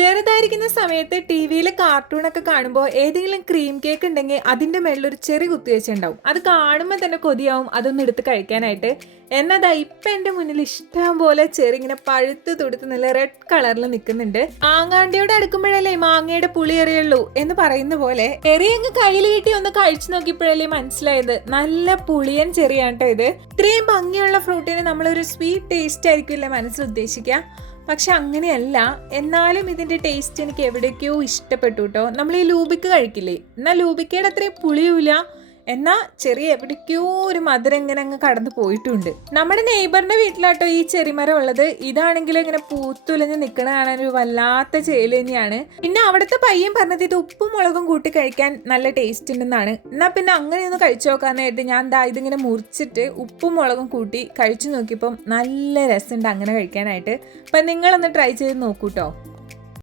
ചെറുതായിരിക്കുന്ന സമയത്ത് ടി വിയിൽ കാർട്ടൂണൊക്കെ കാണുമ്പോൾ ഏതെങ്കിലും ക്രീം കേക്ക് ഉണ്ടെങ്കിൽ അതിന്റെ മേളിൽ ഒരു ചെറി കുത്തി വെച്ചിട്ടുണ്ടാവും. അത് കാണുമ്പോൾ തന്നെ കൊതിയാവും. അതൊന്നും എടുത്ത് കഴിക്കാനായിട്ട്. എന്നതാ ഇപ്പൊ എന്റെ മുന്നിൽ ഇഷ്ടം പോലെ ചെറി ഇങ്ങനെ പഴുത്ത് തുടുത്ത് നല്ല റെഡ് കളറിൽ നിൽക്കുന്നുണ്ട് ആങ്ങാണ്ടിയോട് അടുക്കുമ്പോഴല്ലേ മാങ്ങയുടെ പുളി എറിയുള്ളൂ എന്ന് പറയുന്ന പോലെ എറി അങ്ങ് കയ്യിൽ കിട്ടി ഒന്ന് കഴിച്ചു നോക്കിയപ്പോഴല്ലേ മനസ്സിലായത്. നല്ല പുളിയൻ ചെറിയാണ് കേട്ടോ ഇത്. ഇത്രയും ഭംഗിയുള്ള ഫ്രൂട്ടിന് നമ്മളൊരു സ്വീറ്റ് ടേസ്റ്റ് ആയിരിക്കില്ലേ മനസ്സിൽ ഉദ്ദേശിക്കുക. പക്ഷെ അങ്ങനെയല്ല. എന്നാലും ഇതിന്റെ ടേസ്റ്റ് എനിക്ക് എവിടേക്കോ ഇഷ്ടപ്പെട്ടു കേട്ടോ നമ്മൾ ഈ ലൂബിക്ക് കഴിക്കില്ലേ? എന്നാൽ ലൂബിക്കയുടെ അത്രയും പുളിയൂല എന്നാ ചെറിയ എവിടേക്കോ ഒരു മധുരം ഇങ്ങനെ അങ്ങ് കടന്നു പോയിട്ടുണ്ട്. നമ്മുടെ നെയ്ബറിന്റെ വീട്ടിലാട്ടോ ഈ ചെറിമരം ഉള്ളത്. ഇതാണെങ്കിൽ ഇങ്ങനെ പൂത്തുലഞ്ഞ് നിൽക്കണ കാണാൻ ഒരു വല്ലാത്ത ചേൽ തന്നെയാണ്. പിന്നെ അവിടുത്തെ പയ്യൻ പറഞ്ഞത് ഇത് ഉപ്പും മുളകും കൂട്ടി കഴിക്കാൻ നല്ല ടേസ്റ്റ് ഉണ്ടെന്നാണ്. എന്നാ പിന്നെ അങ്ങനെ ഒന്ന് കഴിച്ചു നോക്കാനായിട്ട് ഞാൻ ദാ ഇതിങ്ങനെ മുറിച്ചിട്ട് ഉപ്പും മുളകും കൂട്ടി കഴിച്ചു നോക്കിയപ്പം നല്ല രസമുണ്ട് അങ്ങനെ കഴിക്കാനായിട്ട്. അപ്പം നിങ്ങളൊന്ന് ട്രൈ ചെയ്ത് നോക്കൂട്ടോ.